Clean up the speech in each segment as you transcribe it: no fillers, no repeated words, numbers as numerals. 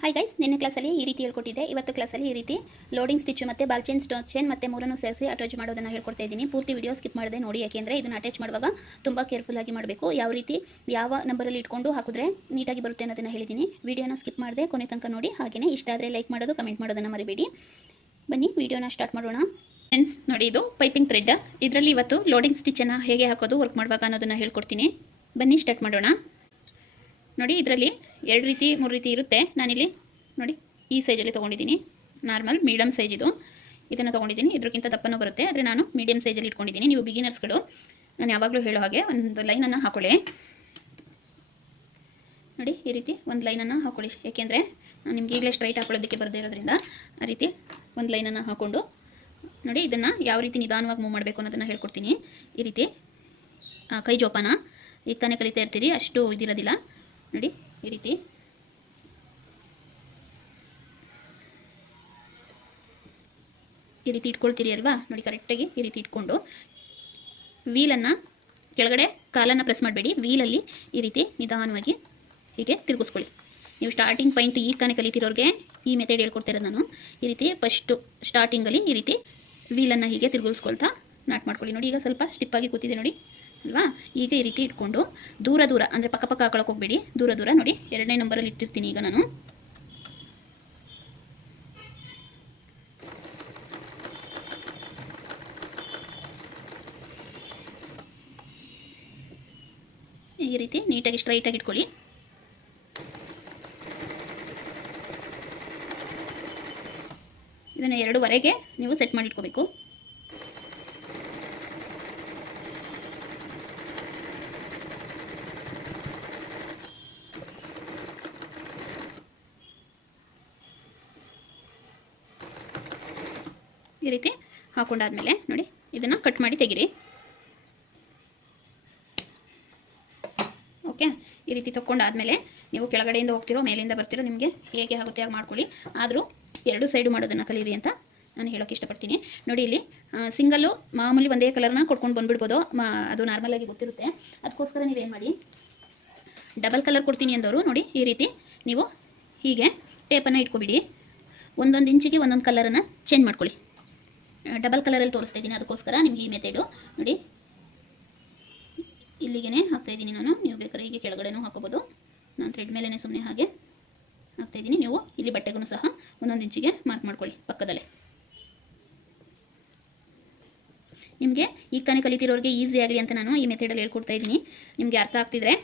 Hi guys, ನಿನ್ನೆ ಕ್ಲಾಸಲ್ಲಿ ಈ ರೀತಿ ಹೇಳ್ಕೊಟ್ಟಿದ್ದೆ. ಇವತ್ತು ಕ್ಲಾಸಲ್ಲಿ ಈ ರೀತಿ ಲೋಡಿಂಗ್ ಸ್ಟಿಚ್ ಮತ್ತು ಬಾಲ್ ಚೈನ್, ಸ್ಟೋನ್ ಚೈನ್ ಮತ್ತು ಮೂರನ್ನು ಸೇರಿಸಿ ಅಟ್ಯಾಚ್ ಮಾಡೋದನ್ನು ಹೇಳ್ಕೊಡ್ತಾ ಇದ್ದೀನಿ. ಪೂರ್ತಿ ವಿಡಿಯೋ ಸ್ಕಿಪ್ ಮಾಡದೆ ನೋಡಿ, ಯಾಕೆಂದರೆ ಇದನ್ನು ಅಟ್ಯಾಚ್ ಮಾಡುವಾಗ ತುಂಬ ಕೇರ್ಫುಲ್ ಆಗಿ ಮಾಡಬೇಕು. ಯಾವ ರೀತಿ ಯಾವ ನಂಬರಲ್ಲಿ ಇಟ್ಕೊಂಡು ಹಾಕಿದ್ರೆ ನೀಟಾಗಿ ಬರುತ್ತೆ ಅನ್ನೋದನ್ನು ಹೇಳಿದ್ದೀನಿ. ವಿಡಿಯೋನ ಸ್ಕಿಪ್ ಮಾಡದೆ ಕೊನೆ ತನಕ ನೋಡಿ. ಹಾಗೆಯೇ ಇಷ್ಟ ಆದರೆ ಲೈಕ್ ಮಾಡೋದು, ಕಮೆಂಟ್ ಮಾಡೋದನ್ನು ಮರಿಬೇಡಿ. ಬನ್ನಿ ವಿಡಿಯೋನ ಸ್ಟಾರ್ಟ್ ಮಾಡೋಣ. ಫ್ರೆಂಡ್ಸ್ ನೋಡಿ, ಇದು ಪೈಪಿಂಗ್ ಥ್ರೆಡ್. ಇದರಲ್ಲಿ ಇವತ್ತು ಲೋಡಿಂಗ್ ಸ್ಟಿಚ್ಚನ್ನು ಹೇಗೆ ಹಾಕೋದು ವರ್ಕ್ ಮಾಡುವಾಗ ಅನ್ನೋದನ್ನು ಹೇಳ್ಕೊಡ್ತೀನಿ. ಬನ್ನಿ ಸ್ಟಾರ್ಟ್ ಮಾಡೋಣ. ನೋಡಿ, ಇದರಲ್ಲಿ 2 ರೀತಿ 3 ರೀತಿ ಇರುತ್ತೆ. ನಾನಿಲ್ಲಿ ನೋಡಿ ಈ ಸೈಜಲ್ಲಿ ತೊಗೊಂಡಿದ್ದೀನಿ. ನಾರ್ಮಲ್ ಮೀಡಿಯಮ್ ಸೈಜ್ ಇದನ್ನು ತೊಗೊಂಡಿದ್ದೀನಿ. ಇದಕ್ಕಿಂತ ದಪ್ಪನೂ ಬರುತ್ತೆ, ಆದರೆ ನಾನು ಮೀಡಿಯಮ್ ಸೈಜಲ್ಲಿ ಇಟ್ಕೊಂಡಿದ್ದೀನಿ. ನೀವು ಬಿಗಿನರ್ಸ್ಗಳು ನಾನು ಯಾವಾಗಲೂ ಹೇಳೋ ಹಾಗೆ ಒಂದು ಲೈನನ್ನು ಹಾಕೊಳ್ಳಿ. ನೋಡಿ, ಈ ರೀತಿ ಒಂದು ಲೈನನ್ನು ಹಾಕೊಳ್ಳಿ. ಏಕೆಂದರೆ ನಿಮ್ಗೆ ಈಗಲೇ ಸ್ಟ್ರೈಟ್ ಹಾಕೊಳ್ಳೋದಕ್ಕೆ ಬರದೇ ಇರೋದ್ರಿಂದ ಆ ರೀತಿ ಒಂದು ಲೈನನ್ನು ಹಾಕ್ಕೊಂಡು ನೋಡಿ, ಇದನ್ನು ಯಾವ ರೀತಿ ನಿಧಾನವಾಗಿ ಮೂವ್ ಮಾಡಬೇಕು ಅನ್ನೋದನ್ನು ಹೇಳ್ಕೊಡ್ತೀನಿ. ಈ ರೀತಿ ಕೈ ಜೋಪಾನ ಈಗ ತಾನೇ ಕಲಿತಾ ಇರ್ತೀರಿ, ಅಷ್ಟು ಇದಿರೋದಿಲ್ಲ. ನೋಡಿ, ಈ ರೀತಿ ಇಟ್ಕೊಳ್ತೀರಿ ಅಲ್ವಾ. ನೋಡಿ, ಕರೆಕ್ಟಾಗಿ ಈ ರೀತಿ ಇಟ್ಕೊಂಡು ವೀಲನ್ನು ಕೆಳಗಡೆ ಕಾಲನ್ನು ಪ್ರೆಸ್ ಮಾಡಬೇಡಿ. ವೀಲಲ್ಲಿ ಈ ರೀತಿ ನಿಧಾನವಾಗಿ ಹೀಗೆ ತಿರುಗಿಸ್ಕೊಳ್ಳಿ. ನೀವು ಸ್ಟಾರ್ಟಿಂಗ್ ಪಾಯಿಂಟ್ ಈಗ ತಾನೇ ಕಲಿತಿರೋರಿಗೆ ಈ ಮೆಥಡ್ ಹೇಳ್ಕೊಡ್ತಿರೋದು ನಾನು. ಈ ರೀತಿ ಫಸ್ಟು ಸ್ಟಾರ್ಟಿಂಗಲ್ಲಿ ಈ ರೀತಿ ವೀಲನ್ನು ಹೀಗೆ ತಿರುಗಿಸ್ಕೊಳ್ತಾ ನಾಟ್ ಮಾಡ್ಕೊಳ್ಳಿ. ನೋಡಿ, ಈಗ ಸ್ವಲ್ಪ ಸ್ಟಿಪ್ಪಾಗಿ ಕೂತಿದೆ ನೋಡಿ ಅಲ್ವಾ. ಈಗ ಈ ರೀತಿ ಇಟ್ಕೊಂಡು ದೂರ ಅಂದರೆ ಪಕ್ಕ ಹಾಕೊಳ್ಳೋಕೆ ಹೋಗಬೇಡಿ. ದೂರ ನೋಡಿ, 2ನೇ ನಂಬರಲ್ಲಿ ಇಟ್ಟಿರ್ತೀನಿ ಈಗ ನಾನು. ಈ ರೀತಿ ನೀಟಾಗಿ ಸ್ಟ್ರೈಟಾಗಿ ಇಟ್ಕೊಳ್ಳಿ. ಇದನ್ನು 2ವರೆಗೆ ನೀವು ಸೆಟ್ ಮಾಡಿ ಇಟ್ಕೋಬೇಕು. ಈ ರೀತಿ ಹಾಕೊಂಡಾದ್ಮೇಲೆ ನೋಡಿ, ಇದನ್ನು ಕಟ್ ಮಾಡಿ ತೆಗಿರಿ. ಓಕೆ, ಈ ರೀತಿ ತಗೊಂಡಾದ್ಮೇಲೆ ನೀವು ಕೆಳಗಡೆಯಿಂದ ಹೋಗ್ತಿರೋ ಮೇಲಿಂದ ಬರ್ತಿರೋ ನಿಮಗೆ ಹೇಗೆ ಆಗುತ್ತೆ ಹಾಗೆ ಮಾಡ್ಕೊಳ್ಳಿ. ಆದರೂ 2 ಸೈಡು ಮಾಡೋದನ್ನು ಕಲೀರಿ ಅಂತ ನಾನು ಹೇಳೋಕ್ಕೆ ಇಷ್ಟಪಡ್ತೀನಿ. ನೋಡಿ, ಇಲ್ಲಿ ಸಿಂಗಲ್ಲು ಮಾಮೂಲಿ ಒಂದೇ ಕಲರ್ನ ಕೊಟ್ಕೊಂಡು ಬಂದುಬಿಡ್ಬೋದು, ಅದು ನಾರ್ಮಲಾಗಿ ಗೊತ್ತಿರುತ್ತೆ. ಅದಕ್ಕೋಸ್ಕರ ನೀವೇನು ಮಾಡಿ, ಡಬಲ್ ಕಲರ್ ಕೊಡ್ತೀನಿ ಅಂದವರು ನೋಡಿ, ಈ ರೀತಿ ನೀವು ಹೀಗೆ ಟೇಪನ್ನು ಇಟ್ಕೊಬಿಡಿ. 1 ಇಂಚಿಗೆ 1 ಕಲರನ್ನು ಚೇಂಜ್ ಮಾಡ್ಕೊಳ್ಳಿ. ಡಬಲ್ ಕಲರಲ್ಲಿ ತೋರಿಸ್ತಾ ಇದ್ದೀನಿ, ಅದಕ್ಕೋಸ್ಕರ ನಿಮಗೆ ಈ ಮೆಥಡು ನೋಡಿ. ಇಲ್ಲಿಗೆ ಹಾಕ್ತಾಯಿದ್ದೀನಿ ನಾನು. ನೀವು ಬೇಕಾದ್ರೆ ಹೀಗೆ ಕೆಳಗಡೆನೂ ಹಾಕೋಬೋದು. ನಾನು ಥ್ರೆಡ್ ಮೇಲೇ ಸುಮ್ಮನೆ ಹಾಗೆ ಹಾಕ್ತಾಯಿದ್ದೀನಿ. ನೀವು ಇಲ್ಲಿ ಬಟ್ಟೆಗೂ ಸಹ 1 ಇಂಚಿಗೆ ಮಾರ್ಕ್ ಮಾಡ್ಕೊಳ್ಳಿ ಪಕ್ಕದಲ್ಲೇ. ನಿಮಗೆ ಈಗ ತಾನೇ ಕಲಿತಿರೋರಿಗೆ ಈಸಿ ಆಗಲಿ ಅಂತ ನಾನು ಈ ಮೆಥಡಲ್ಲಿ ಹೇಳ್ಕೊಡ್ತಾ ಇದ್ದೀನಿ. ನಿಮಗೆ ಅರ್ಥ ಆಗ್ತಿದ್ರೆ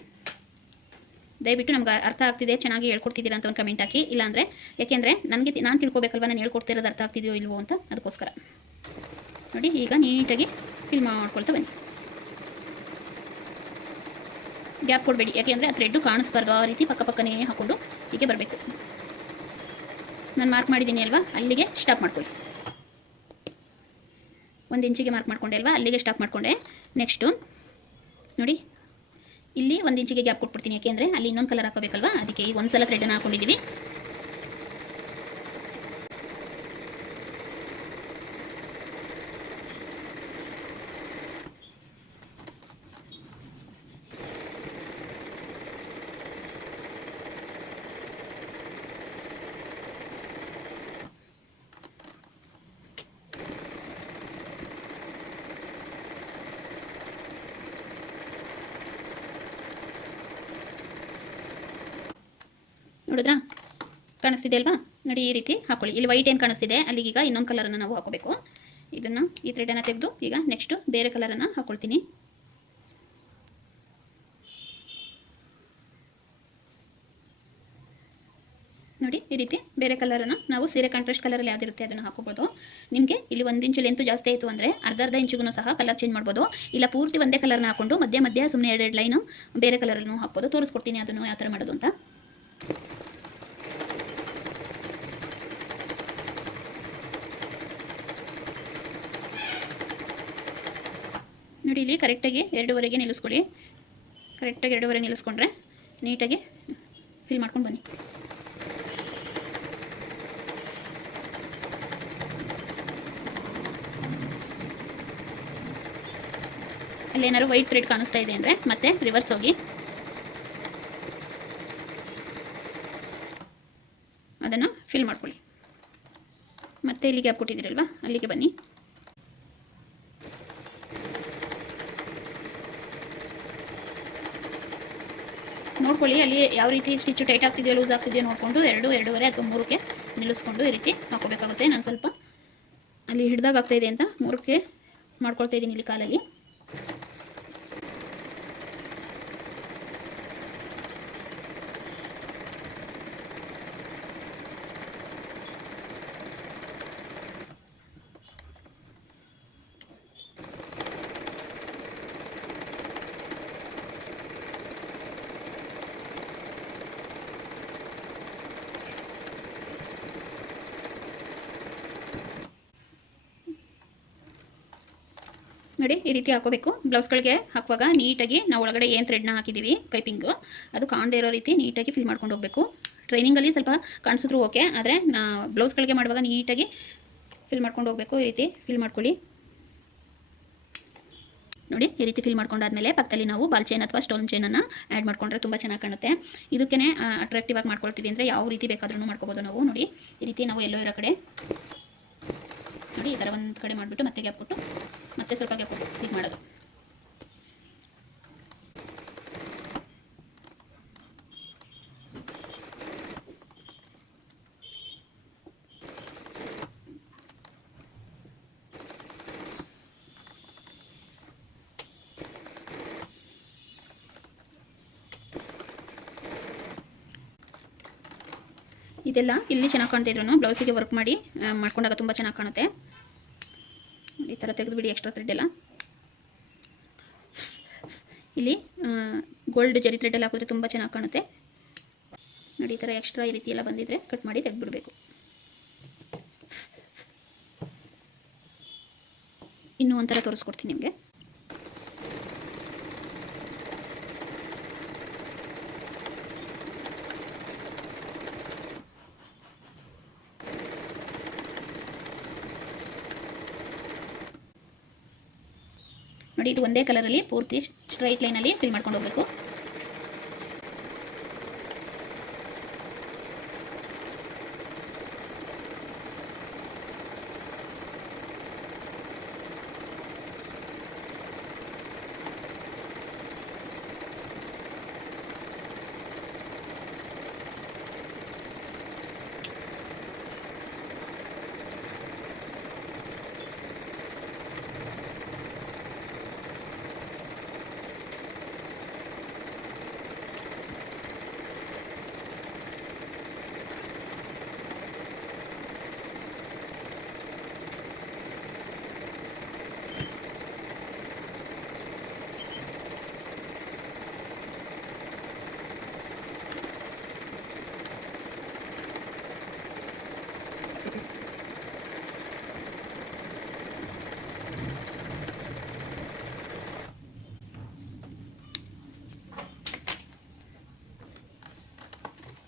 ದಯವಿಟ್ಟು ನಮ್ಗೆ ಅರ್ಥ ಆಗ್ತಿದೆ, ಚೆನ್ನಾಗಿ ಹೇಳ್ಕೊಡ್ತಿದ್ದೀರಾ ಅಂತ ಒಂದು ಕಮೆಂಟ್ ಹಾಕಿ. ಇಲ್ಲಾಂದರೆ ಯಾಕೆಂದರೆ ನಾನು ತಿಳ್ಕೊಬೇಕಲ್ವ ನಾನು ಹೇಳ್ಕೊಡ್ತಿರೋದು ಅರ್ಥ ಆಗ್ತಿದೆಯೋ ಇಲ್ವೋ ಅಂತ, ಅದಕ್ಕೋಸ್ಕರ. ನೋಡಿ, ಈಗ ನೀಟಾಗಿ ಫಿಲ್ ಮಾಡ್ಕೊಳ್ತಾ ಬನ್ನಿ. ಗ್ಯಾಪ್ ಕೊಡಬೇಡಿ, ಯಾಕೆಂದರೆ ಆ ಥ್ರೆಡ್ಡು ಕಾಣಿಸ್ಬಾರ್ದು. ಆ ರೀತಿ ಪಕ್ಕನೇ ಹಾಕ್ಕೊಂಡು ಹೀಗೆ ಬರಬೇಕು. ನಾನು ಮಾರ್ಕ್ ಮಾಡಿದ್ದೀನಿ ಅಲ್ವಾ, ಅಲ್ಲಿಗೆ ಸ್ಟಾಪ್ ಮಾಡ್ಕೊಳ್ಳಿ. 1 ಇಂಚಿಗೆ ಮಾರ್ಕ್ ಮಾಡ್ಕೊಂಡೆ ಅಲ್ವಾ, ಅಲ್ಲಿಗೆ ಸ್ಟಾಪ್ ಮಾಡಿಕೊಂಡೆ. ನೆಕ್ಸ್ಟು ನೋಡಿ, ಇಲ್ಲಿ 1 ಇಂಚಿಗೆ ಗ್ಯಾಪ್ ಕೊಟ್ಬಿಡ್ತೀನಿ, ಯಾಕೆಂದರೆ ಅಲ್ಲಿ ಇನ್ನೊಂದು ಕಲರ್ ಹಾಕೋಬೇಕಲ್ವಾ, ಅದಕ್ಕೆ ಈಗ ಒಂದು ಸಲ ಥ್ರೆಡನ್ನು ಹಾಕ್ಕೊಂಡಿದ್ದೀವಿ. ನೋಡಿದ್ರಾ, ಕಾಣಿಸ್ತಿದೆ ಅಲ್ವಾ. ನೋಡಿ, ಈ ರೀತಿ ಹಾಕೊಳ್ಳಿ. ಇಲ್ಲಿ ವೈಟ್ ಏನು ಕಾಣಿಸ್ತಿದೆ, ಅಲ್ಲಿಗೀಗ ಇನ್ನೊಂದು ಕಲರನ್ನು ನಾವು ಹಾಕೋಬೇಕು. ಇದನ್ನು ಈ ಥ್ರೆಡನ್ನು ತೆಗೆದು ಈಗ ನೆಕ್ಸ್ಟು ಬೇರೆ ಕಲರನ್ನು ಹಾಕ್ಕೊಳ್ತೀನಿ. ನೋಡಿ, ಈ ರೀತಿ ಬೇರೆ ಕಲರನ್ನು ನಾವು ಸೀರೆ ಕಾಂಟ್ರಾಸ್ಟ್ ಕಲರಲ್ಲಿ ಯಾವುದಿರುತ್ತೆ ಅದನ್ನು ಹಾಕೋಬೋದು. ನಿಮಗೆ ಇಲ್ಲಿ 1 ಇಂಚು ಲೆಂತ್ ಜಾಸ್ತಿ ಆಯಿತು ಅಂದರೆ ಅರ್ಧ ಇಂಚಿಗೂ ಸಹ ಕಲರ್ ಚೇಂಜ್ ಮಾಡ್ಬೋದು. ಇಲ್ಲ ಪೂರ್ತಿ ಒಂದೇ ಕಲರ್ನ ಹಾಕ್ಕೊಂಡು ಮಧ್ಯ ಸುಮ್ಮನೆ 2 ಲೈನು ಬೇರೆ ಕಲರಲ್ಲೂ ಹಾಕ್ಬೋದು. ತೋರಿಸ್ಕೊಡ್ತೀನಿ ಅದನ್ನು ಯಾವ ಥರ ಮಾಡೋದು ಅಂತ. ನೋಡಿ, ಇಲ್ಲಿ ಕರೆಕ್ಟಾಗಿ 2ವರೆಗೆ ನಿಲ್ಲಿಸ್ಕೊಳ್ಳಿ. ಕರೆಕ್ಟಾಗಿ 2ವರೆಗೆ ನಿಲ್ಲಿಸ್ಕೊಂಡ್ರೆ ನೀಟಾಗಿ ಫಿಲ್ ಮಾಡ್ಕೊಂಡು ಬನ್ನಿ. ಅಲ್ಲೇನಾದ್ರು ವೈಟ್ ಥ್ರೆಡ್ ಕಾಣಿಸ್ತಾ ಇದೆ ಅಂದರೆ ಮತ್ತೆ ರಿವರ್ಸ್ ಹೋಗಿ ಅದನ್ನು ಫಿಲ್ ಮಾಡ್ಕೊಳ್ಳಿ. ಮತ್ತೆ ಇಲ್ಲಿ ಗ್ಯಾಪ್ ಕೊಟ್ಟಿದ್ದೀರಲ್ವ, ಅಲ್ಲಿಗೆ ಬನ್ನಿ. ನೋಡ್ಕೊಳ್ಳಿ ಅಲ್ಲಿ ಯಾವ ರೀತಿ ಸ್ಟಿಚ್ ಟೈಟ್ ಆಗ್ತಿದೆಯೋ ಲೂಸ್ ಆಗ್ತಿದೆಯೋ ನೋಡಿಕೊಂಡು 2, 2.5 ಅಥವಾ 3ಕ್ಕೆ ನಿಲ್ಲಿಸ್ಕೊಂಡು ಈ ರೀತಿ ಹಾಕೋಬೇಕಾಗುತ್ತೆ. ನಾನು ಸ್ವಲ್ಪ ಅಲ್ಲಿ ಹಿಡ್ದಾಗ ಆಗ್ತಾಯಿದೆ ಅಂತ 3ಕ್ಕೆ ಮಾಡ್ಕೊಳ್ತಾ ಇದ್ದೀನಿ ಇಲ್ಲಿ ಕಾಲಲ್ಲಿ. ನೋಡಿ ಈ ರೀತಿ ಹಾಕೋಬೇಕು. ಬ್ಲೌಸ್ಗಳಿಗೆ ಹಾಕುವಾಗ ನೀಟಾಗಿ ನಾವು ಒಳಗಡೆ ಏನು ಥ್ರೆಡ್ನ ಹಾಕಿದ್ದೀವಿ ಪೈಪಿಂಗು ಅದು ಕಾಣದೇ ಇರೋ ರೀತಿ ನೀಟಾಗಿ ಫಿಲ್ ಮಾಡ್ಕೊಂಡು ಹೋಗಬೇಕು. ಟ್ರೈನಿಂಗಲ್ಲಿ ಸ್ವಲ್ಪ ಕಾಣಿಸಿದ್ರು ಓಕೆ, ಆದರೆ ಬ್ಲೌಸ್ಗಳಿಗೆ ಮಾಡುವಾಗ ನೀಟಾಗಿ ಫಿಲ್ ಮಾಡ್ಕೊಂಡು ಹೋಗಬೇಕು. ಈ ರೀತಿ ಫಿಲ್ ಮಾಡ್ಕೊಳ್ಳಿ. ನೋಡಿ ಈ ರೀತಿ ಫಿಲ್ ಮಾಡ್ಕೊಂಡಾದ್ಮೇಲೆ ಪಕ್ಕದಲ್ಲಿ ನಾವು ಬಾಲ್ ಚೈನ್ ಅಥವಾ ಸ್ಟೋನ್ ಚೈನನ್ನು ಆ್ಯಡ್ ಮಾಡ್ಕೊಂಡ್ರೆ ತುಂಬ ಚೆನ್ನಾಗಿ ಕಾಣುತ್ತೆ. ಇದಕ್ಕೇ ಅಟ್ರಾಕ್ಟಿವ್ ಆಗಿ ಮಾಡ್ಕೊಳ್ತೀವಿ ಅಂದರೆ ಯಾವ ರೀತಿ ಬೇಕಾದ್ರೂ ಮಾಡ್ಕೋಬೋದು ನಾವು. ನೋಡಿ ಈ ರೀತಿ ನಾವು ಎಲ್ಲೋ ಇರೋ ಕಡೆ ನೋಡಿ ಈ ಥರ ಒಂದು ಕಡೆ ಮಾಡಿಬಿಟ್ಟು ಮತ್ತೆ ಗ್ಯಾಪ್ ಕೊಟ್ಟು ಮತ್ತೆ ಸ್ವಲ್ಪ ಗ್ಯಾಪ್ ಕೊಟ್ಟು ಹೀಗೆ ಮಾಡೋದು. ಇದೆಲ್ಲ ಇಲ್ಲಿ ಚೆನ್ನಾಗಿ ಕಾಣ್ತಿದ್ರು ಬ್ಲೌಸಿಗೆ ವರ್ಕ್ ಮಾಡಿ ಮಾಡ್ಕೊಂಡಾಗ ತುಂಬ ಚೆನ್ನಾಗಿ ಕಾಣುತ್ತೆ. ಈ ಥರ ತೆಗೆದುಬಿಡಿ ಎಕ್ಸ್ಟ್ರಾ ಥ್ರೆಡ್ ಎಲ್ಲ. ಇಲ್ಲಿ ಗೋಲ್ಡ್ ಜರಿ ಥ್ರೆಡ್ ಎಲ್ಲ ಹಾಕಿದ್ರೆ ತುಂಬ ಚೆನ್ನಾಗಿ ಕಾಣುತ್ತೆ. ನೋಡಿ ಈ ಥರ ಎಕ್ಸ್ಟ್ರಾ ಈ ರೀತಿ ಎಲ್ಲ ಬಂದಿದ್ರೆ ಕಟ್ ಮಾಡಿ ತೆಗೆದುಬಿಡಬೇಕು. ಇನ್ನೂ ಒಂಥರ ತೋರಿಸ್ಕೊಡ್ತೀನಿ ನಿಮಗೆ. ನೋಡಿ ಇದು ಒಂದೇ ಕಲರಲ್ಲಿ ಪೂರ್ತಿ ಸ್ಟ್ರೈಟ್ ಲೈನಲ್ಲಿ ಫಿಲ್ ಮಾಡ್ಕೊಂಡು ಹೋಗಬೇಕು.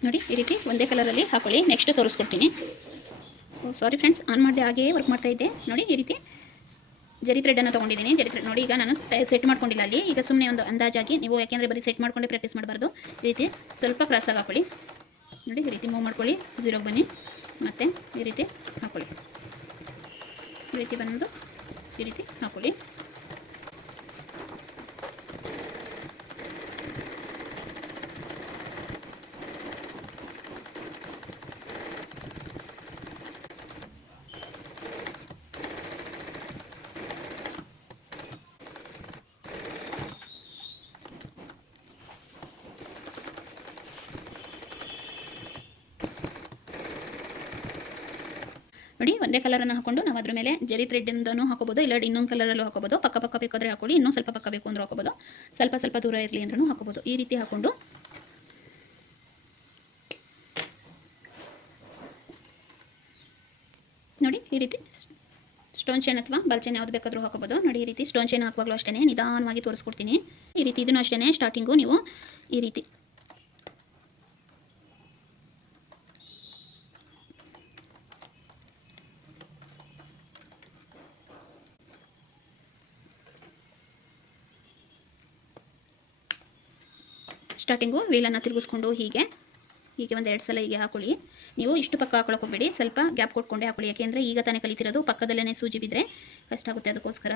ನೋಡಿ ಈ ರೀತಿ ಒಂದೇ ಕಲರಲ್ಲಿ ಹಾಕೊಳ್ಳಿ. ನೆಕ್ಸ್ಟ್ ತೋರಿಸ್ಕೊಡ್ತೀನಿ. ಸಾರಿ ಫ್ರೆಂಡ್ಸ್, ಆನ್ ಮಾಡಿದೆ ಹಾಗೆಯೇ ವರ್ಕ್ ಮಾಡ್ತಾ ಇದ್ದೆ. ನೋಡಿ ಈ ರೀತಿ ಜರಿ ಥ್ರೆಡನ್ನು ತೊಗೊಂಡಿದ್ದೀನಿ. ಜರಿ ಥ್ರೆಡ್ ನೋಡಿ ಈಗ ನಾನು ಸೆಟ್ ಮಾಡ್ಕೊಂಡಿಲ್ಲ ಅಲ್ಲಿ. ಈಗ ಸುಮ್ಮನೆ ಒಂದು ಅಂದಾಜಾಗಿ ನೀವು, ಯಾಕೆಂದರೆ ಬರೀ ಸೆಟ್ ಮಾಡ್ಕೊಂಡೆ ಪ್ರಾಕ್ಟೀಸ್ ಮಾಡಬಾರ್ದು. ಈ ರೀತಿ ಸ್ವಲ್ಪ ಕ್ರಾಸಾಗಿ ಹಾಕೊಳ್ಳಿ. ನೋಡಿ ಈ ರೀತಿ ಮೂವ್ ಮಾಡ್ಕೊಳ್ಳಿ, ಝೀರೋಗೆ ಬನ್ನಿ, ಮತ್ತು ಈ ರೀತಿ ಹಾಕೊಳ್ಳಿ. ಈ ರೀತಿ ಬಂದು ಈ ರೀತಿ ಹಾಕೊಳ್ಳಿ. ನೋಡಿ ಒಂದೇ ಕಲರನ್ನು ಹಾಕೊಂಡು ನಾವು ಅದ್ರ ಮೇಲೆ ಜರಿ ಥ್ರೆಡ್ಡಿಂದನೂ ಹಾಕೋಬೋದು, ಇಲ್ಲ ಇನ್ನೊಂದು ಕಲರಲ್ಲೂ ಹಾಕೋಬೋದು. ಪಕ್ಕ ಪಕ್ಕ ಬೇಕಾದರೆ ಹಾಕೊಳ್ಳಿ, ಇನ್ನೂ ಸ್ವಲ್ಪ ಪಕ್ಕ ಬೇಕು ಅಂದರೂ ಹಾಕೋಬೋದು, ಸ್ವಲ್ಪ ಸ್ವಲ್ಪ ದೂರ ಇರಲಿ ಅಂದ್ರೂ ಹಾಕೋಬೋದು. ಈ ರೀತಿ ಹಾಕೊಂಡು ನೋಡಿ ಈ ರೀತಿ ಸ್ಟೋನ್ ಚೈನ್ ಅಥವಾ ಬಾಲ್ ಚೈನ್ ಯಾವ್ದು ಬೇಕಾದರೂ ಹಾಕೋಬೋದು. ನೋಡಿ ಈ ರೀತಿ ಸ್ಟೋನ್ ಚೈನ್ ಹಾಕುವಾಗಲೂ ಅಷ್ಟೇ ನಿಧಾನವಾಗಿ ತೋರಿಸ್ಕೊಡ್ತೀನಿ. ಈ ರೀತಿ ಇದನ್ನು ಅಷ್ಟೇ ಸ್ಟಾರ್ಟಿಂಗು ನೀವು ಈ ರೀತಿ ಸ್ಟಾರ್ಟಿಂಗು ವೀಲನ್ನು ತಿರುಗಿಸ್ಕೊಂಡು ಹೀಗೆ ಹೀಗೆ ಒಂದು 2 ಸಲ ಹೀಗೆ ಹಾಕೊಳ್ಳಿ. ನೀವು ಇಷ್ಟು ಪಕ್ಕ ಹಾಕೊಳ್ಳೋಕೆ ಹೋಗಬೇಡಿ, ಸ್ವಲ್ಪ ಗ್ಯಾಪ್ ಕೊಟ್ಕೊಂಡೇ ಹಾಕೊಳ್ಳಿ, ಯಾಕೆಂದರೆ ಈಗ ತಾನೇ ಕಲಿತಿರೋದು, ಪಕ್ಕದಲ್ಲೇ ಸೂಜಿ ಬಿದ್ದರೆ ಕಷ್ಟ ಆಗುತ್ತೆ. ಅದಕ್ಕೋಸ್ಕರ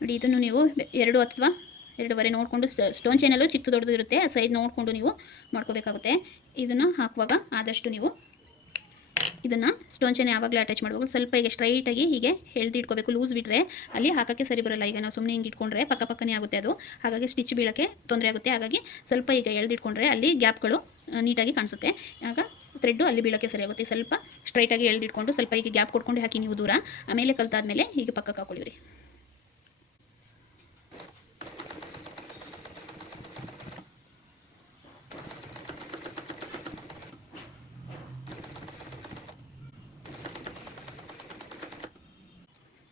ನೋಡಿ, ಇದನ್ನು ನೀವು 2 ಅಥವಾ 2.5 ನೋಡಿಕೊಂಡು, ಸ್ಟೋನ್ ಚೈನಲ್ಲೂ ಚಿಕ್ಕ ದೊಡ್ಡದು ಇರುತ್ತೆ, ಆ ಸೈಜ್ ನೋಡಿಕೊಂಡು ನೀವು ಮಾಡ್ಕೋಬೇಕಾಗುತ್ತೆ. ಇದನ್ನು ಹಾಕುವಾಗ ಆದಷ್ಟು ನೀವು ಇದನ್ನು ಸ್ಟೋನ್ ಚೈನ್ ಯಾವಾಗಲೂ ಅಟ್ಯಾಚ್ ಮಾಡುವಾಗ ಸ್ವಲ್ಪ ಹೀಗೆ ಸ್ಟ್ರೈಟಾಗಿ ಹೀಗೆ ಇಟ್ಕೋಬೇಕು. ಲೂಸ್ ಬಿಟ್ಟರೆ ಅಲ್ಲಿ ಹಾಕೋಕ್ಕೆ ಸರಿ ಬರೋಲ್ಲ. ಈಗ ನಾವು ಸುಮ್ಮನೆ ಹಿಂಗೆ ಇಟ್ಕೊಂಡ್ರೆ ಪಕ್ಕನೇ ಆಗುತ್ತೆ ಅದು, ಹಾಗಾಗಿ ಸ್ಟಿಚ್ ಬೀಳೋಕ್ಕೆ ತೊಂದರೆ ಆಗುತ್ತೆ. ಹಾಗಾಗಿ ಸ್ವಲ್ಪ ಈಗ ಎಳೆದಿಟ್ಕೊಂಡ್ರೆ ಅಲ್ಲಿ ಗ್ಯಾಪ್ಗಳು ನೀಟಾಗಿ ಕಾಣಿಸುತ್ತೆ, ಆಗ ಥ್ರೆಡ್ಡು ಅಲ್ಲಿ ಬೀಳೋಕ್ಕೆ ಸರಿ ಆಗುತ್ತೆ. ಸ್ವಲ್ಪ ಸ್ಟ್ರೈಟಾಗಿ ಎಳೆದಿಟ್ಕೊಂಡು ಸ್ವಲ್ಪ ಹೀಗೆ ಗ್ಯಾಪ್ ಕೊಟ್ಕೊಂಡು ಹಾಕಿ ನೀವು ದೂರ, ಆಮೇಲೆ ಕಲ್ತಾದ್ಮೇಲೆ ಹೀಗೆ ಪಕ್ಕಕ್ಕೆ ಹಾಕೊಳ್ಳಿರಿ.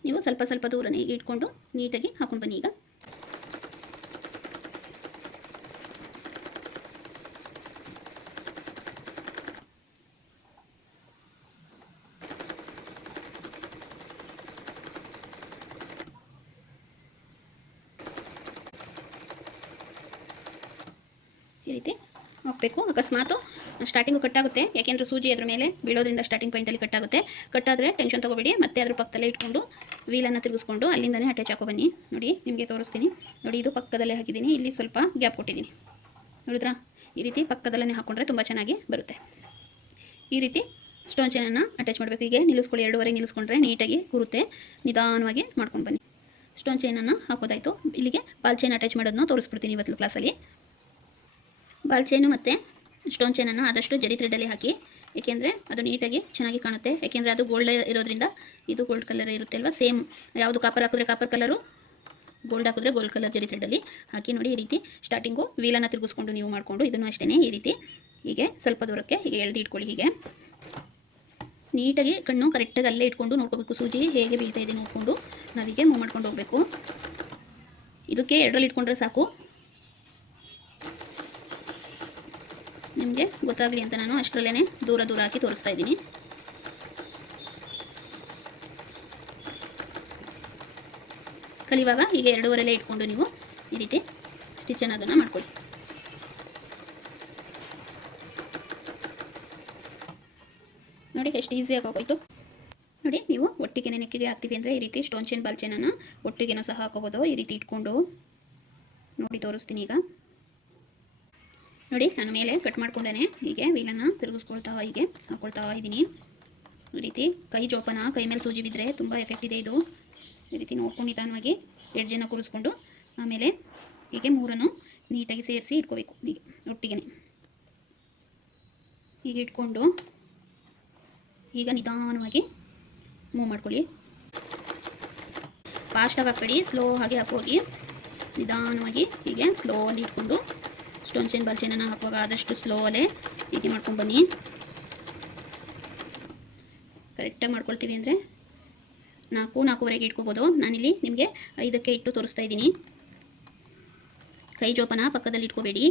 ನೀವು ಸ್ವಲ್ಪ ದೂರನೇ ಇಟ್ಕೊಂಡು ನೀಟಾಗಿ ಹಾಕೊಂಡು ಬನ್ನಿ. ಈಗ ಈ ರೀತಿ ಹಾಕಬೇಕು. ಅಕಸ್ಮಾತು ಸ್ಟಾರ್ಟಿಂಗು ಕಟ್ಟಾಗುತ್ತೆ, ಯಾಕೆಂದರೆ ಸೂಜಿ ಅದ್ರ ಮೇಲೆ ಬೀಳೋದ್ರಿಂದ ಸ್ಟಾರ್ಟಿಂಗ್ ಪಾಯಿಂಟಲ್ಲಿ ಕಟ್ಟಾಗುತ್ತೆ. ಕಟ್ಟಾದರೆ ಟೆನ್ಷನ್ ತೊಗೋಬೇಡಿ, ಮತ್ತೆ ಅದ್ರ ಪಕ್ಕದಲ್ಲೇ ಇಟ್ಕೊಂಡು ವೀಲನ್ನು ತಿರುಗಿಸ್ಕೊಂಡು ಅಲ್ಲಿಂದನೇ ಅಟ್ಯಾಚ್ ಹಾಕೋ ಬನ್ನಿ. ನೋಡಿ, ನಿಮಗೆ ತೋರಿಸ್ತೀನಿ. ನೋಡಿ, ಇದು ಪಕ್ಕದಲ್ಲೇ ಹಾಕಿದ್ದೀನಿ, ಇಲ್ಲಿ ಸ್ವಲ್ಪ ಗ್ಯಾಪ್ ಕೊಟ್ಟಿದ್ದೀನಿ, ನೋಡಿದ್ರಾ? ಈ ರೀತಿ ಪಕ್ಕದಲ್ಲೇ ಹಾಕ್ಕೊಂಡ್ರೆ ತುಂಬ ಚೆನ್ನಾಗಿ ಬರುತ್ತೆ. ಈ ರೀತಿ ಸ್ಟೋನ್ ಚೈನನ್ನು ಅಟ್ಯಾಚ್ ಮಾಡಬೇಕು. ಹೀಗೆ ನಿಲ್ಲಿಸ್ಕೊಳ್ಳಿ, 2.5 ನಿಲ್ಲಿಸ್ಕೊಂಡ್ರೆ ನೀಟಾಗಿ ಕೂರುತ್ತೆ. ನಿಧಾನವಾಗಿ ಮಾಡ್ಕೊಂಡು ಬನ್ನಿ. ಸ್ಟೋನ್ ಚೈನನ್ನು ಹಾಕೋದಾಯಿತು. ಇಲ್ಲಿಗೆ ಬಾಲ್ ಚೈನ್ ಅಟ್ಯಾಚ್ ಮಾಡೋದನ್ನ ತೋರಿಸ್ಬಿಡ್ತೀನಿ ಇವತ್ತು ಕ್ಲಾಸಲ್ಲಿ. ಬಾಲ್ ಚೈನು ಮತ್ತು ಸ್ಟೋನ್ ಚೈನನ್ನು ಆದಷ್ಟು ಜರಿ ಥ್ರೆಡ್ಡಲ್ಲಿ ಹಾಕಿ, ಏಕೆಂದರೆ ಅದು ನೀಟಾಗಿ ಚೆನ್ನಾಗಿ ಕಾಣುತ್ತೆ. ಏಕೆಂದರೆ ಅದು ಗೋಲ್ಡ್ ಇರೋದ್ರಿಂದ, ಇದು ಗೋಲ್ಡ್ ಕಲರ್ ಇರುತ್ತೆ ಅಲ್ವಾ, ಸೇಮ್ ಯಾವುದು ಕಾಪರ್ ಹಾಕಿದ್ರೆ ಕಾಪರ್ ಕಲರು, ಗೋಲ್ಡ್ ಹಾಕಿದ್ರೆ ಗೋಲ್ಡ್ ಕಲರ್ ಜರಿ ಥ್ರೆಡ್ಡಲ್ಲಿ ಹಾಕಿ. ನೋಡಿ, ಈ ರೀತಿ ಸ್ಟಾರ್ಟಿಂಗು ವೀಲನ್ನು ತಿರುಗಿಸ್ಕೊಂಡು ನೀವು ಮಾಡಿಕೊಂಡು ಇದನ್ನು ಅಷ್ಟೇ ಈ ರೀತಿ ಹೀಗೆ ಸ್ವಲ್ಪ ದೂರಕ್ಕೆ ಹೀಗೆ ಎಳೆದು ಇಟ್ಕೊಳ್ಳಿ. ಹೀಗೆ ನೀಟಾಗಿ ಕಣ್ಣು ಕರೆಕ್ಟಾಗಿ ಅಲ್ಲೇ ಇಟ್ಕೊಂಡು ನೋಡ್ಕೋಬೇಕು, ಸೂಜಿ ಹೇಗೆ ಬೀಳ್ತಾ ಇದೆ ನೋಡಿಕೊಂಡು ನಾವೀಗೆ ಮೂವ್ ಮಾಡ್ಕೊಂಡು ಹೋಗಬೇಕು. ಇದಕ್ಕೆ 2ರಲ್ಲಿ ಇಟ್ಕೊಂಡ್ರೆ ಸಾಕು. ನಿಮಗೆ ಗೊತ್ತಾಗಲಿ ಅಂತ ನಾನು ಅಷ್ಟರಲ್ಲೇ ದೂರ ಹಾಕಿ ತೋರಿಸ್ತಾ ಇದ್ದೀನಿ. ಕಲಿಯುವಾಗ ಈಗ 2.5 ಇಟ್ಕೊಂಡು ನೀವು ಈ ರೀತಿ ಸ್ಟಿಚ್ ಅನ್ನೋದನ್ನು ಮಾಡ್ಕೊಳ್ಳಿ. ನೋಡಿ, ಎಷ್ಟು ಈಸಿಯಾಗಿ ಹೋಗೋಯ್ತು. ನೋಡಿ, ನೀವು ಒಟ್ಟಿಗೆ ನೆಕ್ಕಿಗೆ ಹಾಕ್ತೀವಿ ಅಂದರೆ ಈ ರೀತಿ ಸ್ಟೋನ್ ಚೈನ್ ಬಾಲ್ ಚೈನನ್ನು ಒಟ್ಟಿಗೆನೂ ಸಹ ಹಾಕೋಬೋದು. ಈ ರೀತಿ ಇಟ್ಕೊಂಡು ನೋಡಿ ತೋರಿಸ್ತೀನಿ. ಈಗ ನೋಡಿ, ನಾನು ಮೇಲೆ ಕಟ್ ಮಾಡ್ಕೊಂಡೇ ಹೀಗೆ ವೀಲನ್ನು ತಿರುಗಿಸ್ಕೊಳ್ತಾ ಹೀಗೆ ಹಾಕ್ಕೊಳ್ತಾ ಇದ್ದೀನಿ. ಈ ರೀತಿ ಕೈ ಜೋಪಾನ, ಕೈ ಮೇಲೆ ಸೂಜಿ ಬಿದ್ದರೆ ತುಂಬ ಎಫೆಕ್ಟ್ ಇದೆ ಇದು. ಈ ರೀತಿ ನೋಡ್ಕೊಂಡು ನಿಧಾನವಾಗಿ ಎಡ್ಜನ್ನು ಕೂರಿಸ್ಕೊಂಡು ಆಮೇಲೆ ಹೀಗೆ 3 ನೀಟಾಗಿ ಸೇರಿಸಿ ಇಟ್ಕೋಬೇಕು. ಹೀಗೆ ಒಟ್ಟಿಗೆ ಹೀಗೆ ಇಟ್ಕೊಂಡು ಈಗ ನಿಧಾನವಾಗಿ ಮೂವ್ ಮಾಡ್ಕೊಳ್ಳಿ. ಫಾಸ್ಟಾಗಿ ಹಾಕಬೇಡಿ, ಸ್ಲೋ ಆಗಿ ಹಾಕೋಗಿ. ನಿಧಾನವಾಗಿ ಹೀಗೆ ಸ್ಲೋ ಅಲ್ಲಿ ಇಟ್ಕೊಂಡು ಸ್ಟೋನ್ ಚೈನ್ ಬಾಲ್ ಚೈನನ್ನು ಹಾಕುವಾಗ ಆದಷ್ಟು ಸ್ಲೋ ಅಲ್ಲೇ ಹೀಗೆ ಮಾಡ್ಕೊಂಡು ಬನ್ನಿ. ಕರೆಕ್ಟಾಗಿ ಮಾಡ್ಕೊಳ್ತೀವಿ ಅಂದರೆ 4-4.5 ಇಟ್ಕೋಬೋದು. ನಾನಿಲ್ಲಿ ನಿಮಗೆ 5ಕ್ಕೆ ಇಟ್ಟು ತೋರಿಸ್ತಾ ಇದ್ದೀನಿ. ಕೈ ಜೋಪಾನ ಪಕ್ಕದಲ್ಲಿ ಇಟ್ಕೋಬೇಡಿ.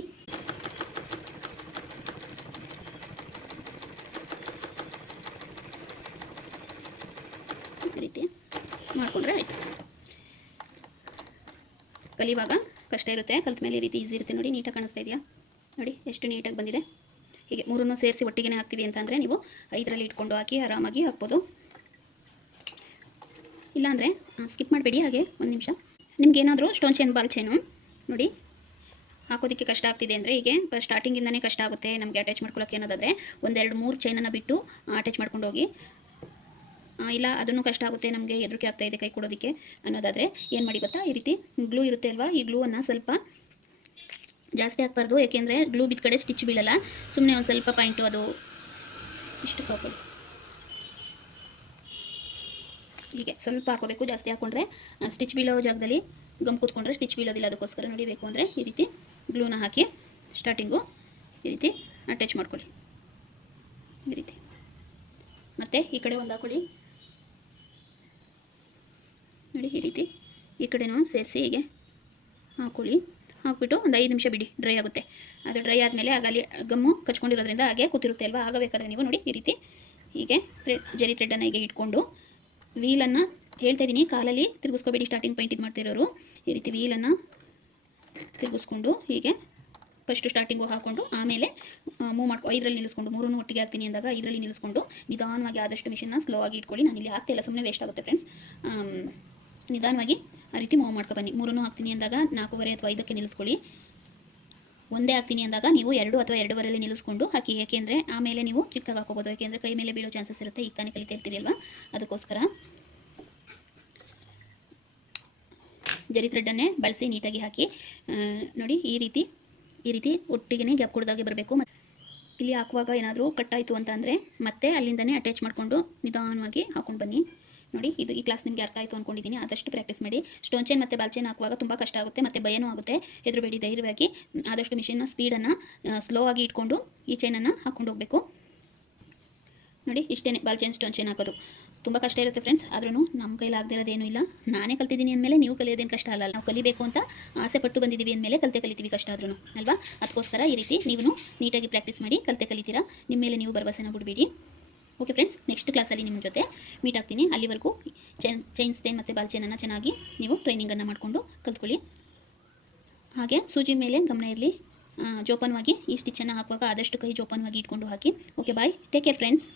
ಈ ರೀತಿ ಮಾಡಿಕೊಂಡ್ರೆ ಆಯಿತು. ಕಲಿಯುವಾಗ ಕಷ್ಟ ಇರುತ್ತೆ, ಕಲಿತ ಮೇಲೆ ಈ ರೀತಿ ಈಸಿ ಇರುತ್ತೆ. ನೋಡಿ, ನೀಟಾಗಿ ಕಾಣಿಸ್ತಾ ಇದೆಯಾ? ನೋಡಿ, ಎಷ್ಟು ನೀಟಾಗಿ ಬಂದಿದೆ. ಹೀಗೆ 3 ಸೇರಿಸಿ ಒಟ್ಟಿಗೆ ಹಾಕ್ತೀವಿ ಅಂತಂದರೆ ನೀವು 5ರಲ್ಲಿ ಇಟ್ಕೊಂಡು ಹಾಕಿ ಆರಾಮಾಗಿ ಹಾಕ್ಬೋದು. ಇಲ್ಲಾಂದರೆ ಸ್ಕಿಪ್ ಮಾಡಬೇಡಿ. ಹಾಗೆ 1 ನಿಮಿಷ ನಿಮ್ಗೇನಾದರೂ ಸ್ಟೋನ್ ಚೈನ್ ಬಾಲ್ ಚೈನು ನೋಡಿ ಹಾಕೋದಕ್ಕೆ ಕಷ್ಟ ಆಗ್ತಿದೆ ಅಂದರೆ, ಹೀಗೆ ಸ್ಟಾರ್ಟಿಂಗಿಂದನೇ ಕಷ್ಟ ಆಗುತ್ತೆ ನಮಗೆ ಅಟ್ಯಾಚ್ ಮಾಡ್ಕೊಳ್ಳೋಕ್ಕೆ ಅನ್ನೋದಾದರೆ 1-2-3 ಚೈನನ್ನು ಬಿಟ್ಟು ಅಟ್ಯಾಚ್ ಮಾಡ್ಕೊಂಡು ಹೋಗಿ. ಇಲ್ಲ ಅದನ್ನು ಕಷ್ಟ ಆಗುತ್ತೆ, ನಮಗೆ ಹೆದರಿಕೆ ಆಗ್ತಾ ಇದೆ ಕೈ ಕೊಡೋದಕ್ಕೆ ಅನ್ನೋದಾದರೆ ಏನು ಮಾಡಿ ಗೊತ್ತಾ? ಈ ರೀತಿ ಗ್ಲೂ ಇರುತ್ತೆ ಅಲ್ವಾ, ಈ ಗ್ಲೂವನ್ನು ಸ್ವಲ್ಪ ಜಾಸ್ತಿ ಹಾಕ್ಬಾರ್ದು, ಯಾಕೆಂದರೆ ಗ್ಲೂ ಬಿದ್ದ ಕಡೆ ಸ್ಟಿಚ್ ಬೀಳಲ್ಲ. ಸುಮ್ಮನೆ ಒಂದು ಸ್ವಲ್ಪ ಪಾಯಿಂಟು ಅದು ಇಷ್ಟು ಹಾಕೊಳ್ಳಿ. ಹೀಗೆ ಸ್ವಲ್ಪ ಹಾಕೋಬೇಕು, ಜಾಸ್ತಿ ಹಾಕ್ಕೊಂಡ್ರೆ ಸ್ಟಿಚ್ ಬೀಳೋ ಜಾಗದಲ್ಲಿ ಗಮ್ ಕೂತ್ಕೊಂಡ್ರೆ ಸ್ಟಿಚ್ ಬೀಳೋದಿಲ್ಲ. ಅದಕ್ಕೋಸ್ಕರ ನೋಡಿ, ಬೇಕು ಅಂದರೆ ಈ ರೀತಿ ಗ್ಲೂನ ಹಾಕಿ ಸ್ಟಾರ್ಟಿಂಗು ಈ ರೀತಿ ಅಟ್ಯಾಚ್ ಮಾಡ್ಕೊಳ್ಳಿ. ಈ ರೀತಿ ಮತ್ತು ಈ ಕಡೆ ಒಂದು ಹಾಕೊಳ್ಳಿ. ನೋಡಿ, ಈ ರೀತಿ ಈ ಕಡೆನೂ ಸೇರಿಸಿ ಹೀಗೆ ಹಾಕ್ಕೊಳ್ಳಿ. ಹಾಕ್ಬಿಟ್ಟು ಒಂದು 5 ನಿಮಿಷ ಬಿಡಿ, ಡ್ರೈ ಆಗುತ್ತೆ. ಅದು ಡ್ರೈ ಆದಮೇಲೆ ಆಗ ಅಲ್ಲಿ ಗಮ್ಮು ಕಚ್ಕೊಂಡಿರೋದ್ರಿಂದ ಹಾಗೆ ಕೂತಿರುತ್ತೆ ಅಲ್ವಾ, ಆಗಬೇಕಾದ್ರೆ ನೀವು ನೋಡಿ ಈ ರೀತಿ ಹೀಗೆ ಜರಿ ಥ್ರೆಡ್ಡನ್ನು ಹೀಗೆ ಇಟ್ಕೊಂಡು ವೀಲನ್ನು ಹೇಳ್ತಾ ಇದ್ದೀನಿ, ಕಾಲಲ್ಲಿ ತಿರುಗಿಸ್ಕೋಬೇಡಿ. ಸ್ಟಾರ್ಟಿಂಗ್ ಪಾಯಿಂಟ್ ಇದು ಮಾಡ್ತಿರೋರು ಈ ರೀತಿ ವೀಲನ್ನು ತಿರುಗಿಸ್ಕೊಂಡು ಹೀಗೆ ಫಸ್ಟು ಸ್ಟಾರ್ಟಿಂಗು ಹಾಕ್ಕೊಂಡು ಆಮೇಲೆ ಮೂವ್ ಮಾಡ್ಕೊ 5ರಲ್ಲಿ ನಿಲ್ಲಿಸ್ಕೊಂಡು 3 ಒಟ್ಟಿಗೆ ಹಾಕ್ತೀನಿ ಅಂದಾಗ 5ರಲ್ಲಿ ನಿಲ್ಲಿಸ್ಕೊಂಡು ನಿಧಾನವಾಗಿ ಆದಷ್ಟು ಮಿಷನ್ನ ಸ್ಲೋ ಆಗಿ ಇಟ್ಕೊಳ್ಳಿ. ನಾನು ಇಲ್ಲಿ ಹಾಕ್ತಿಲ್ಲ, ಸುಮ್ಮನೆ ವೇಸ್ಟ್ ಆಗುತ್ತೆ ಫ್ರೆಂಡ್ಸ್. ನಿಧಾನವಾಗಿ ಆ ರೀತಿ ಮೂವ್ ಮಾಡ್ಕೊ ಬನ್ನಿ. 3 ಹಾಕ್ತೀನಿ ಅಂದಾಗ 4:15 ಅಥವಾ 5ಕ್ಕೆ ನಿಲ್ಲಿಸ್ಕೊಳ್ಳಿ. ಒಂದೇ ಹಾಕ್ತೀನಿ ಅಂದಾಗ ನೀವು 2 ಅಥವಾ 2:15ರಲ್ಲಿ ನಿಲ್ಲಿಸ್ಕೊಂಡು ಹಾಕಿ. ಯಾಕೆಂದರೆ ಆಮೇಲೆ ನೀವು ಚಿಕ್ಕದಾಗಿ ಹಾಕೋಬೋದು, ಯಾಕೆಂದರೆ ಕೈ ಮೇಲೆ ಬೀಳೋ ಚಾನ್ಸಸ್ ಇರುತ್ತೆ. ಈಗ ತಾನೇ ಕಲಿತಾ ಇರ್ತೀರಿ ಅಲ್ವಾ, ಅದಕ್ಕೋಸ್ಕರ ಜರಿ ಥ್ರೆಡ್ಡನ್ನೇ ಬಳಸಿ ನೀಟಾಗಿ ಹಾಕಿ. ನೋಡಿ ಈ ರೀತಿ ಒಟ್ಟಿಗೆ ಗ್ಯಾಪ್ ಕೊಡ್ದಾಗೆ ಬರಬೇಕು. ಇಲ್ಲಿ ಹಾಕುವಾಗ ಏನಾದರೂ ಕಟ್ಟಾಯಿತು ಅಂತ ಅಂದರೆ ಮತ್ತೆ ಅಲ್ಲಿಂದನೇ ಅಟ್ಯಾಚ್ ಮಾಡಿಕೊಂಡು ನಿಧಾನವಾಗಿ ಹಾಕೊಂಡು ಬನ್ನಿ. ನೋಡಿ ಈ ಕ್ಲಾಸ್ ನಿಮಗೆ ಅರ್ಥ ಆಯಿತು ಅಂದ್ಕೊಂಡಿದ್ದೀನಿ. ಆದಷ್ಟು ಪ್ರಾಕ್ಟೀಸ್ ಮಾಡಿ. ಸ್ಟೋನ್ ಚೈನ್ ಮತ್ತು ಬಾಲ್ ಚೈನ್ ಹಾಕುವಾಗ ತುಂಬ ಕಷ್ಟ ಆಗುತ್ತೆ ಮತ್ತು ಭಯನೂ ಆಗುತ್ತೆ. ಹೆದರಬೇಡಿ, ಧೈರ್ಯವಾಗಿ ಆದಷ್ಟು ಮಿಷನ್ನ ಸ್ಪೀಡನ್ನು ಸ್ಲೋ ಆಗಿ ಇಟ್ಕೊಂಡು ಈ ಚೈನನ್ನು ಹಾಕ್ಕೊಂಡು ಹೋಗಬೇಕು. ನೋಡಿ ಇಷ್ಟೇ ಬಾಲ್ ಚೈನ್ ಸ್ಟೋನ್ ಚೈನ್ ಹಾಕೋದು. ತುಂಬ ಕಷ್ಟ ಇರುತ್ತೆ ಫ್ರೆಂಡ್ಸ್, ಆದ್ರೂ ನಮ್ಮ ಕೈಲಿ ಆಗದಿರೋದೇನೂ ಇಲ್ಲ. ನಾನೇ ಕಲ್ತಿದ್ದೀನಿ ಅಂದಮೇಲೆ ನೀವು ಕಲಿಯೋದೇನು ಕಷ್ಟ ಅಲ್ಲ. ನಾವು ಕಲಿಬೇಕು ಅಂತ ಆಸೆ ಪಟ್ಟು ಬಂದಿದ್ದೀವಿ ಅಂದಮೇಲೆ ಕಲಿತೀವಿ ಕಷ್ಟ ಆದ್ರೂ ಅಲ್ವಾ. ಅದಕ್ಕೋಸ್ಕರ ಈ ರೀತಿ ನೀವು ನೀಟಾಗಿ ಪ್ರಾಕ್ಟೀಸ್ ಮಾಡಿ ಕಲಿತೀರಾ. ನಿಮ್ಮ ಮೇಲೆ ನೀವು ಭರವಸೆನ ಬಿಡಬೇಡಿ. ಓಕೆ ಫ್ರೆಂಡ್ಸ್, ನೆಕ್ಸ್ಟ್ ಕ್ಲಾಸಲ್ಲಿ ನಿಮ್ಮ ಜೊತೆ ಮೀಟ್ ಆಗ್ತೀನಿ. ಅಲ್ಲಿವರೆಗೂ ಚೈನ್ ಸ್ಟೈನ್ ಮತ್ತು ಬಾಲ್ ಚೈನನ್ನು ಚೆನ್ನಾಗಿ ನೀವು ಟ್ರೈನಿಂಗನ್ನು ಮಾಡಿಕೊಂಡು ಕಲ್ತ್ಕೊಳ್ಳಿ. ಹಾಗೆ ಸೂಜಿ ಮೇಲೆ ಗಮನ ಇರಲಿ. ಜೋಪಾನವಾಗಿ ಈ ಸ್ಟಿಚ್ಚನ್ನು ಹಾಕುವಾಗ ಆದಷ್ಟು ಕೈ ಜೋಪಾನವಾಗಿ ಇಟ್ಕೊಂಡು ಹಾಕಿ. Okay bye, take care friends.